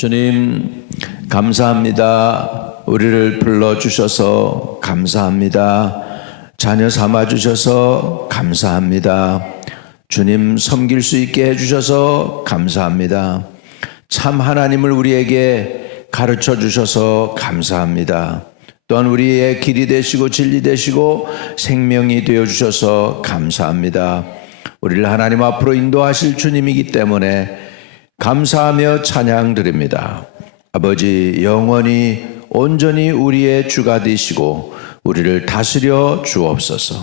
주님, 감사합니다. 우리를 불러주셔서 감사합니다. 자녀 삼아주셔서 감사합니다. 주님, 섬길 수 있게 해주셔서 감사합니다. 참 하나님을 우리에게 가르쳐 주셔서 감사합니다. 또한 우리의 길이 되시고 진리 되시고 생명이 되어주셔서 감사합니다. 우리를 하나님 앞으로 인도하실 주님이기 때문에 감사하며 찬양 드립니다. 아버지, 영원히 온전히 우리의 주가 되시고 우리를 다스려 주옵소서.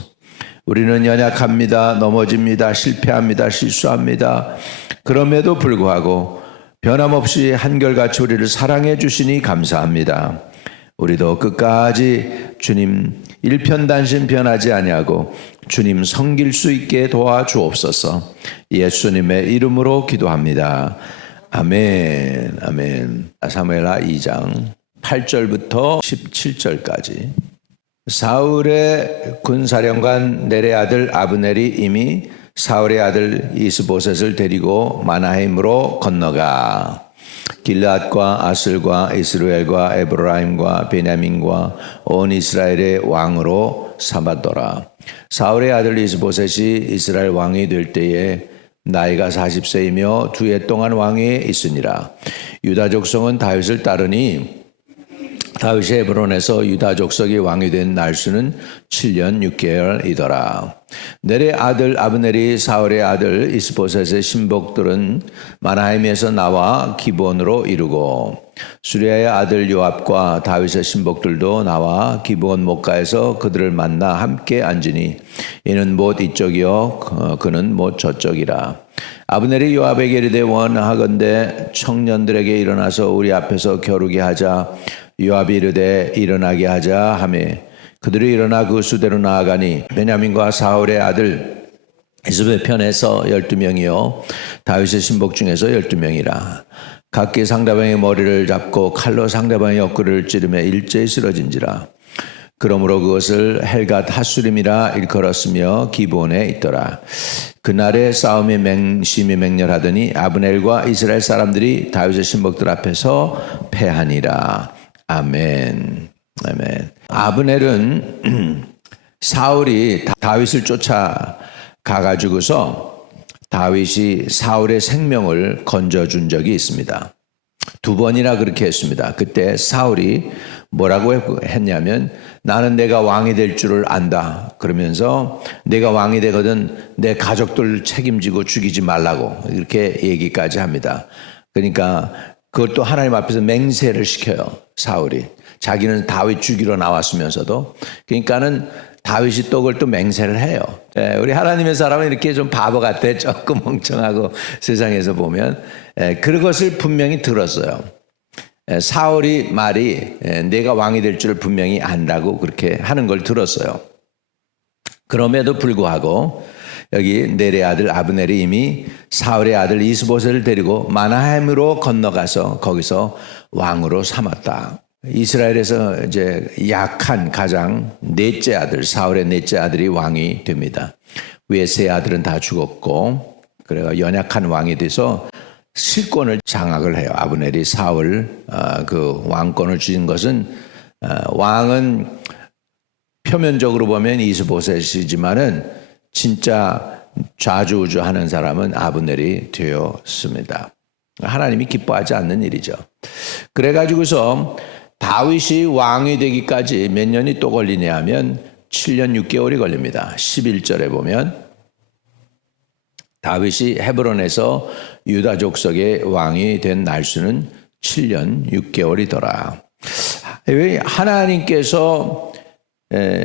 우리는 연약합니다. 넘어집니다. 실패합니다. 실수합니다. 그럼에도 불구하고 변함없이 한결같이 우리를 사랑해 주시니 감사합니다. 우리도 끝까지 주님 일편단심 변하지 아니하고 주님 섬길 수 있게 도와주옵소서. 예수님의 이름으로 기도합니다. 아멘. 아멘. 사무엘하 2장 8절부터 17절까지. 사울의 군사령관 넬의 아들 아브넬이 이미 사울의 아들 이스보셋을 데리고 마나헤임으로 건너가 길앗과 아슬과 이스라엘과 에브라임과 베냐민과 온 이스라엘의 왕으로 삼았더라. 사울의 아들 이스보셋이 이스라엘 왕이 될 때에 나이가 40세이며 2해 동안 왕위에 있으니라. 유다 족속은 다윗을 따르니 다윗이 헤브론에서 유다 족속이 왕이 된 날수는 7년 6개월이더라. 넬의 아들 아브넬이 사울의 아들 이스보셋의 신복들은 마나헤임에서 나와 기브온으로 이르고 수리아의 아들 요압과 다윗의 신복들도 나와 기브온 목가에서 그들을 만나 함께 앉으니 이는 못 이쪽이요 그는 못 저쪽이라. 아브넬이 요압에게 이르되 원하건대 청년들에게 일어나서 우리 앞에서 겨루게 하자. 요압이 이르되 일어나게 하자 하매 그들이 일어나 그 수대로 나아가니 베냐민과 사울의 아들 이스보셋 편에서 12명이요 다윗의 신복 중에서 12명이라. 각기 상대방의 머리를 잡고 칼로 상대방의 옆구리를 찌르며 일제히 쓰러진지라. 그러므로 그것을 헬갓 핫수림이라 일컬었으며 기브온에 있더라. 그날의 싸움이 심히 맹렬하더니 아브넬과 이스라엘 사람들이 다윗의 신복들 앞에서 패하니라. 아멘. 아멘. 아브넬은 사울이 다윗을 쫓아가가지고서 다윗이 사울의 생명을 건져준 적이 있습니다. 2번이나 그렇게 했습니다. 그때 사울이 뭐라고 했냐면 나는 내가 왕이 될 줄을 안다. 그러면서 내가 왕이 되거든 내 가족들 책임지고 죽이지 말라고 이렇게 얘기까지 합니다. 그러니까 그것도 하나님 앞에서 맹세를 시켜요. 사울이. 자기는 다윗 죽이러 나왔으면서도. 그러니까는 다윗이 또 그걸 또 맹세를 해요. 우리 하나님의 사람은 이렇게 좀 바보 같아. 조금 멍청하고 세상에서 보면. 그것을 분명히 들었어요. 사울이 말이 내가 왕이 될 줄을 분명히 안다고 그렇게 하는 걸 들었어요. 그럼에도 불구하고 여기 넬의 아들 아브넬이 이미 사울의 아들 이스보셋을 데리고 마나헤임으로 건너가서 거기서 왕으로 삼았다. 이스라엘에서 이제 약한 가장 넷째 아들, 사울의 넷째 아들이 왕이 됩니다. 위에 세 아들은 다 죽었고, 그래가 연약한 왕이 돼서 실권을 장악을 해요. 아브넬이 사울 그 왕권을 주신 것은 왕은 표면적으로 보면 이스보셋이지만은 진짜 좌주우주하는 사람은 아브넬이 되었습니다. 하나님이 기뻐하지 않는 일이죠. 그래가지고서 다윗이 왕이 되기까지 몇 년이 또 걸리냐 하면 7년 6개월이 걸립니다. 11절에 보면 다윗이 헤브론에서 유다 족속의 왕이 된 날수는 7년 6개월이더라. 왜 하나님께서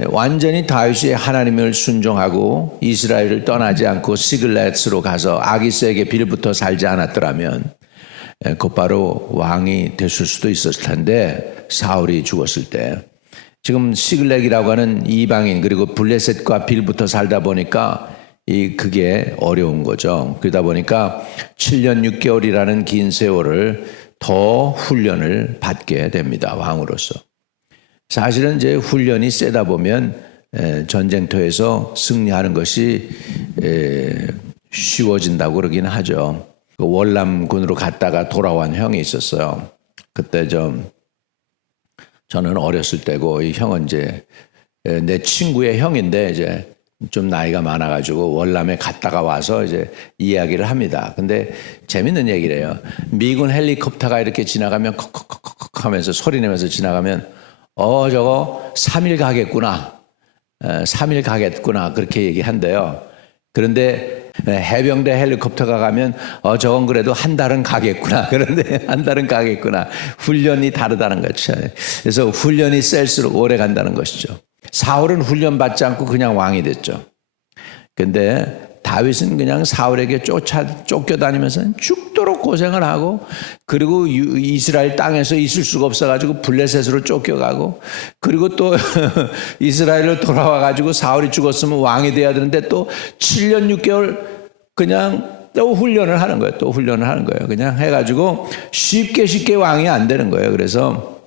완전히 다윗이 하나님을 순종하고 이스라엘을 떠나지 않고 시글렛으로 가서 아기스에게 빌부터 살지 않았더라면 곧바로 왕이 됐을 수도 있었을 텐데 사울이 죽었을 때 지금 시글렉이라고 하는 이방인 그리고 블레셋과 빌부터 살다 보니까 그게 어려운 거죠. 그러다 보니까 7년 6개월이라는 긴 세월을 더 훈련을 받게 됩니다. 왕으로서. 사실은 이제 훈련이 세다 보면 전쟁터에서 승리하는 것이 쉬워진다고 그러긴 하죠. 그 월남군으로 갔다가 돌아온 형이 있었어요. 그때 저는 어렸을 때고 이 형은 이제 내 친구의 형인데 이제 좀 나이가 많아가지고 월남에 갔다가 와서 이제 이야기를 합니다. 근데 재밌는 얘기래요. 미군 헬리콥터가 이렇게 지나가면 컥컥컥컥 하면서 소리 내면서 지나가면 저거 3일 가겠구나. 3일 가겠구나. 그렇게 얘기한대요. 그런데 해병대 헬리콥터가 가면 저건 그래도 한 달은 가겠구나. 그런데 한 달은 가겠구나. 훈련이 다르다는 거죠. 그래서 훈련이 셀수록 오래 간다는 것이죠. 사울은 훈련 받지 않고 그냥 왕이 됐죠. 근데 다윗은 그냥 사울에게 쫓겨다니면서 죽도록 고생을 하고, 그리고 이스라엘 땅에서 있을 수가 없어가지고 블레셋으로 쫓겨가고, 그리고 또 이스라엘로 돌아와가지고 사울이 죽었으면 왕이 돼야 되는데 또 7년 6개월 그냥 또 훈련을 하는 거예요. 또 훈련을 하는 거예요. 그냥 해가지고 쉽게 왕이 안 되는 거예요. 그래서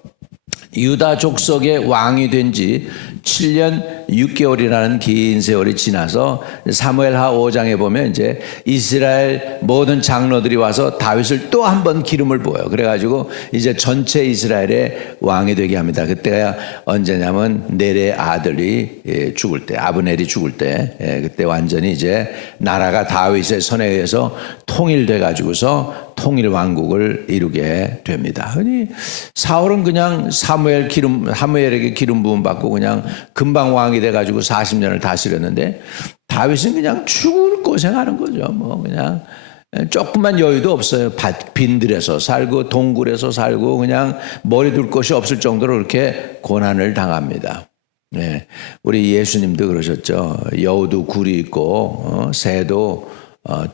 유다 족속의 왕이 된 지 7년 6개월이라는 긴 세월이 지나서 사무엘하 5장에 보면 이제 이스라엘 모든 장로들이 와서 다윗을 또 한 번 기름을 부어요. 그래가지고 이제 전체 이스라엘의 왕이 되게 합니다. 그때가 언제냐면 넬의 아들이 죽을 때, 아브넬이 죽을 때, 그때 완전히 이제 나라가 다윗의 손에 의해서 통일돼 가지고서 통일 왕국을 이루게 됩니다. 아니 사울은 그냥 사무엘에게 기름 부음 받고 그냥 금방 왕이 돼 가지고 40년을 다스렸는데, 다윗은 그냥 죽을 고생하는 거죠. 뭐 그냥 조금만 여유도 없어요. 빈들에서 살고 동굴에서 살고 그냥 머리 둘 곳이 없을 정도로 그렇게 고난을 당합니다. 네, 우리 예수님도 그러셨죠. 여우도 굴이 있고 새도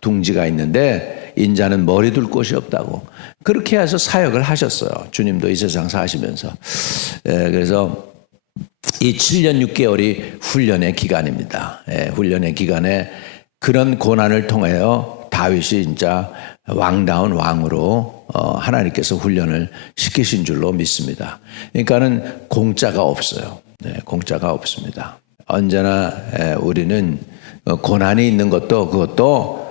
둥지가 있는데 인자는 머리 둘 곳이 없다고. 그렇게 해서 사역을 하셨어요. 주님도 이 세상 사시면서. 그래서 이 7년 6개월이 훈련의 기간입니다. 훈련의 기간에 그런 고난을 통하여 다윗이 진짜 왕다운 왕으로 하나님께서 훈련을 시키신 줄로 믿습니다. 그러니까는 공짜가 없어요. 공짜가 없습니다. 언제나 우리는 고난이 있는 것도 그것도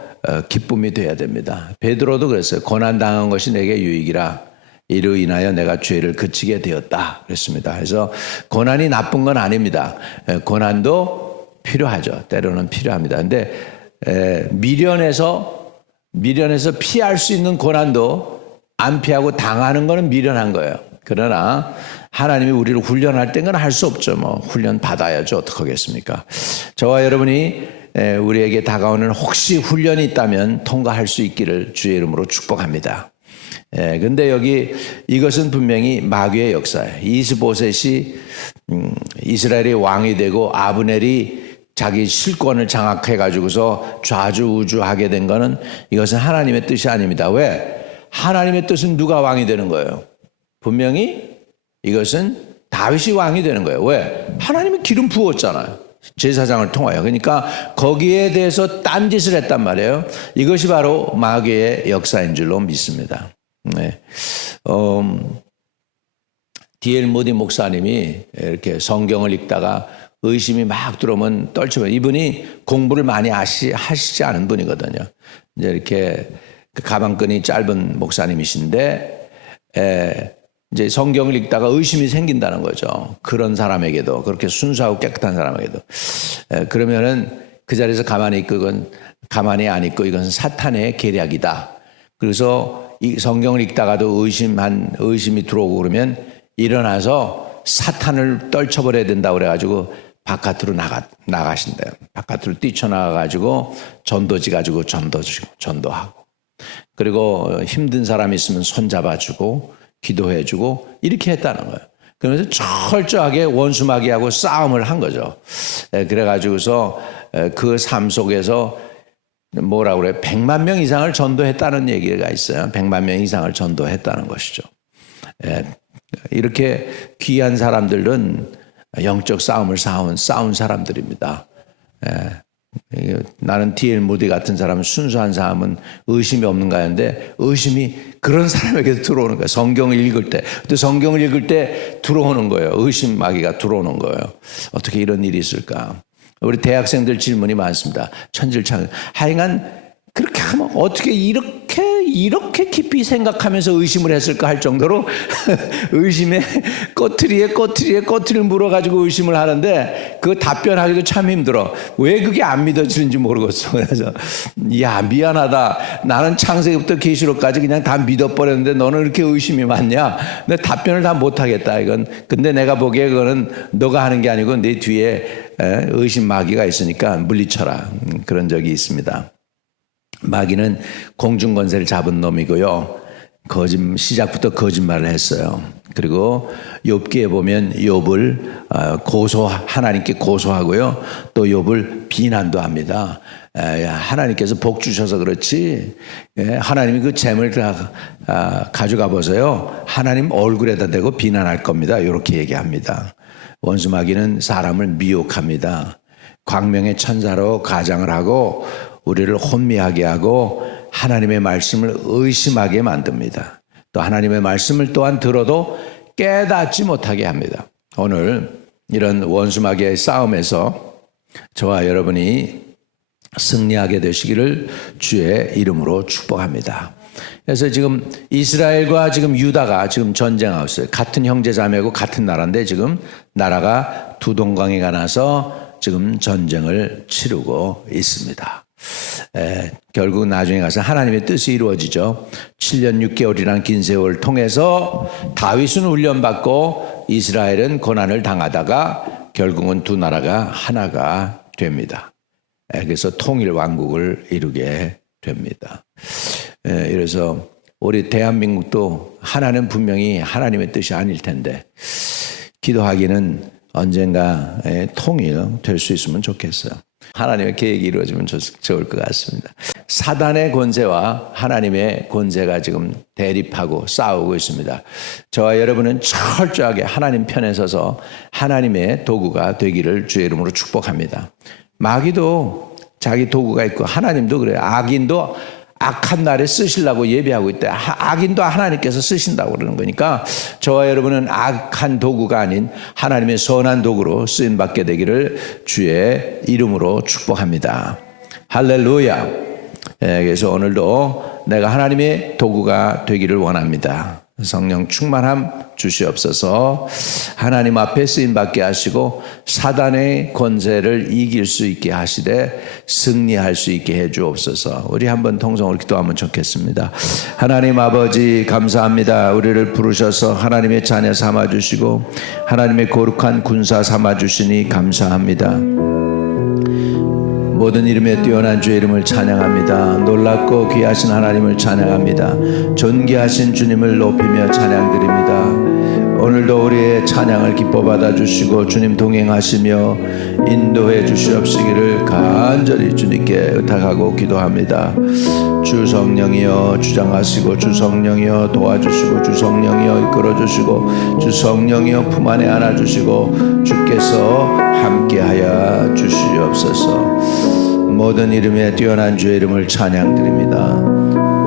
기쁨이 돼야 됩니다. 베드로도 그랬어요. 고난 당한 것이 내게 유익이라. 이로 인하여 내가 죄를 그치게 되었다 그랬습니다. 그래서 고난이 나쁜 건 아닙니다. 고난도 필요하죠. 때로는 필요합니다. 근데 미련해서 피할 수 있는 고난도 안 피하고 당하는 거는 미련한 거예요. 그러나 하나님이 우리를 훈련할 땐 건 할 수 없죠. 뭐 훈련 받아야죠. 어떡하겠습니까? 저와 여러분이 우리에게 다가오는 혹시 훈련이 있다면 통과할 수 있기를 주의 이름으로 축복합니다. 근데 여기 이것은 분명히 마귀의 역사예요. 이스보셋이 이스라엘의 왕이 되고 아브넬이 자기 실권을 장악해 가지고서 좌주우주하게 된 거는 이것은 하나님의 뜻이 아닙니다. 왜? 하나님의 뜻은 누가 왕이 되는 거예요? 분명히 이것은 다윗이 왕이 되는 거예요. 왜? 하나님이 기름 부었잖아요. 제사장을 통하여. 그러니까 거기에 대해서 딴짓을 했단 말이에요. 이것이 바로 마귀의 역사인 줄로 믿습니다. 네. D.L. 모디 목사님이 이렇게 성경을 읽다가 의심이 막 들어오면 떨쳐요. 이분이 공부를 많이 하시지 않은 분이거든요. 이제 이렇게 가방끈이 짧은 목사님이신데, 이제 성경을 읽다가 의심이 생긴다는 거죠. 그런 사람에게도, 그렇게 순수하고 깨끗한 사람에게도. 그러면은 그 자리에서 가만히 있고, 이건 가만히 안 있고, 이건 사탄의 계략이다. 그래서 이 성경을 읽다가도 의심이 들어오고 그러면 일어나서 사탄을 떨쳐버려야 된다고 그래가지고 바깥으로 나가신대요. 바깥으로 뛰쳐나가가지고 전도지 가지고 전도하고. 그리고 힘든 사람이 있으면 손잡아주고 기도해주고 이렇게 했다는 거예요. 그러면서 철저하게 원수마귀하고 싸움을 한 거죠. 그래가지고서 그 삶 속에서 뭐라고 그래요? 100만 명 이상을 전도했다는 얘기가 있어요. 100만 명 이상을 전도했다는 것이죠. 이렇게 귀한 사람들은 영적 싸움을 싸운 사람들입니다. 나는 D.L. 모디 같은 사람은 순수한 사람은 의심이 없는가 하는데 의심이 그런 사람에게도 들어오는 거예요. 성경을 읽을 때. 또 성경을 읽을 때 들어오는 거예요. 의심 마귀가 들어오는 거예요. 어떻게 이런 일이 있을까? 우리 대학생들 질문이 많습니다. 천질창. 하여간 그렇게 하면 어떻게 이렇게 이렇게 깊이 생각하면서 의심을 했을까 할 정도로 의심의 꼬투리를 물어가지고 의심을 하는데 그 답변하기도 참 힘들어. 왜 그게 안 믿어지는지 모르겠어. 그래서 야, 미안하다. 나는 창세기부터 계시록까지 그냥 다 믿어버렸는데 너는 이렇게 의심이 많냐? 내 답변을 다 못하겠다 이건. 근데 내가 보기에 그거는 너가 하는 게 아니고 내 뒤에 의심 마귀가 있으니까 물리쳐라. 그런 적이 있습니다. 마귀는 공중권세를 잡은 놈이고요. 시작부터 거짓말을 했어요. 그리고 욥기에 보면 욥을 하나님께 고소하고요. 또 욥을 비난도 합니다. 하나님께서 복 주셔서 그렇지 하나님이 그 재물 다 가져가 보세요. 하나님 얼굴에다 대고 비난할 겁니다. 이렇게 얘기합니다. 원수 마귀는 사람을 미혹합니다. 광명의 천사로 가장을 하고 우리를 혼미하게 하고 하나님의 말씀을 의심하게 만듭니다. 또 하나님의 말씀을 또한 들어도 깨닫지 못하게 합니다. 오늘 이런 원수 마귀의 싸움에서 저와 여러분이 승리하게 되시기를 주의 이름으로 축복합니다. 그래서 지금 이스라엘과 지금 유다가 지금 전쟁하고 있어요. 같은 형제자매고 같은 나라인데 지금 나라가 두 동강이가 나서 지금 전쟁을 치르고 있습니다. 결국 나중에 가서 하나님의 뜻이 이루어지죠. 7년 6개월이라는 긴 세월을 통해서 다윗은 훈련받고 이스라엘은 고난을 당하다가 결국은 두 나라가 하나가 됩니다. 그래서 통일 왕국을 이루게 됩니다. 그래서 우리 대한민국도 하나는 분명히 하나님의 뜻이 아닐 텐데 기도하기는 언젠가 통일될 수 있으면 좋겠어요. 하나님의 계획이 이루어지면 좋을 것 같습니다. 사단의 권세와 하나님의 권세가 지금 대립하고 싸우고 있습니다. 저와 여러분은 철저하게 하나님 편에 서서 하나님의 도구가 되기를 주의 이름으로 축복합니다. 마귀도 자기 도구가 있고 하나님도 그래요. 악인도 악한 날에 쓰시려고 예비하고 있다. 악인도 하나님께서 쓰신다고 그러는 거니까 저와 여러분은 악한 도구가 아닌 하나님의 선한 도구로 쓰임받게 되기를 주의 이름으로 축복합니다. 할렐루야. 그래서 오늘도 내가 하나님의 도구가 되기를 원합니다. 성령 충만함 주시옵소서. 하나님 앞에 쓰임받게 하시고 사단의 권세를 이길 수 있게 하시되 승리할 수 있게 해 주옵소서. 우리 한번 통성으로 기도하면 좋겠습니다. 하나님 아버지 감사합니다. 우리를 부르셔서 하나님의 자녀 삼아주시고 하나님의 거룩한 군사 삼아주시니 감사합니다. 모든 이름에 뛰어난 주의 이름을 찬양합니다. 놀랍고 귀하신 하나님을 찬양합니다. 존귀하신 주님을 높이며 찬양드립니다. 오늘도 우리의 찬양을 기뻐 받아주시고 주님 동행하시며 인도해 주시옵시기를 간절히 주님께 의탁하고 기도합니다. 주 성령이여 주장하시고 주 성령이여 도와주시고 주 성령이여 이끌어주시고 주 성령이여 품 안에 안아주시고 주께서 함께하여 주시옵소서. 모든 이름에 뛰어난 주의 이름을 찬양드립니다.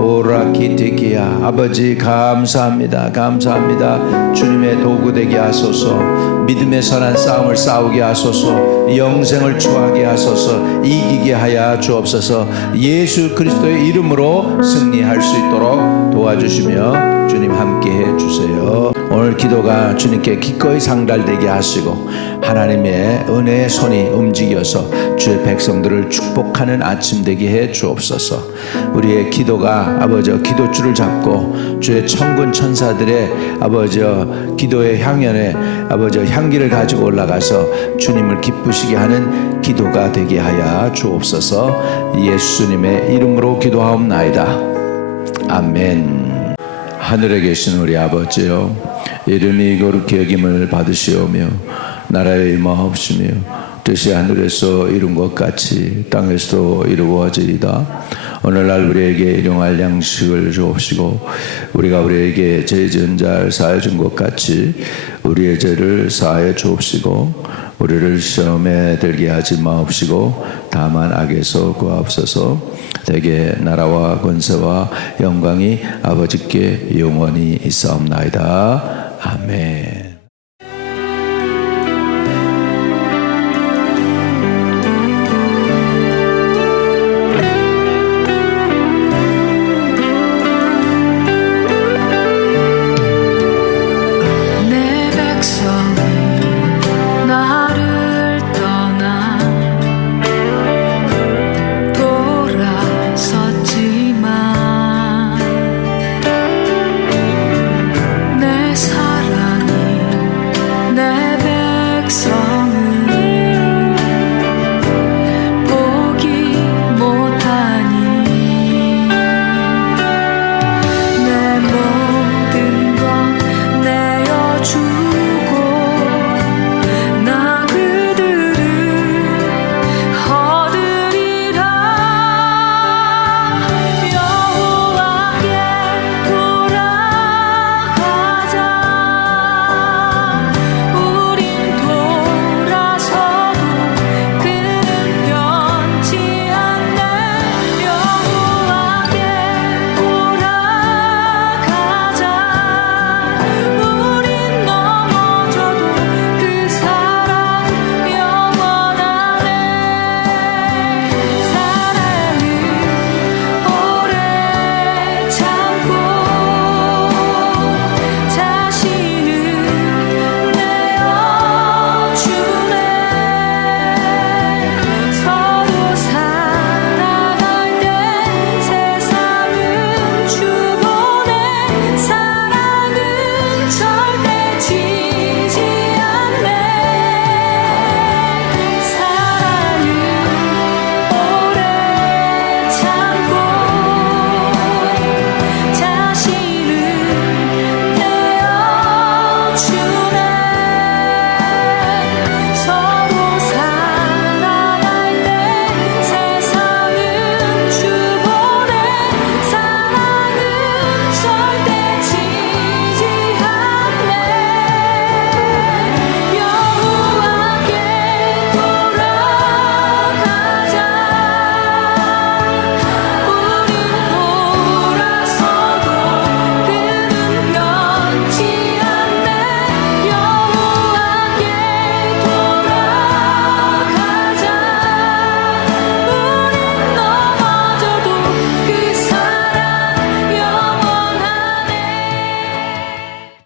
오라키티키야 아버지 감사합니다. 감사합니다. 주님의 도구 되게 하소서. 믿음의 선한 싸움을 싸우게 하소서. 영생을 추하게 하소서. 이기게 하여 주옵소서. 예수 그리스도의 이름으로 승리할 수 있도록 도와주시며 주님 함께해 주세요. 오늘 기도가 주님께 기꺼이 상달되게 하시고 하나님의 은혜의 손이 움직여서 주의 백성들을 축복하는 아침 되게 해 주옵소서. 우리의 기도가 아버지 기도줄을 잡고 주의 천군 천사들의 아버지 기도의 향연에 아버지 향기를 가지고 올라가서 주님을 기쁘시게 하는 기도가 되게 하여 주옵소서. 예수님의 이름으로 기도하옵나이다. 아멘. 하늘에 계신 우리 아버지여, 이름이 거룩히 여김을 받으시오며 나라의 임하옵시며 뜻이 하늘에서 이룬 것 같이 땅에서도 이루어지리다. 오늘날 우리에게 일용할 양식을 주옵시고 우리가 우리에게 죄 지은 자를 사하여 준 것 같이 우리의 죄를 사하여 주옵시고 우리를 시험에 들게 하지 마옵시고 다만 악에서 구하옵소서. 대개 나라와 권세와 영광이 아버지께 영원히 있사옵나이다. 아멘.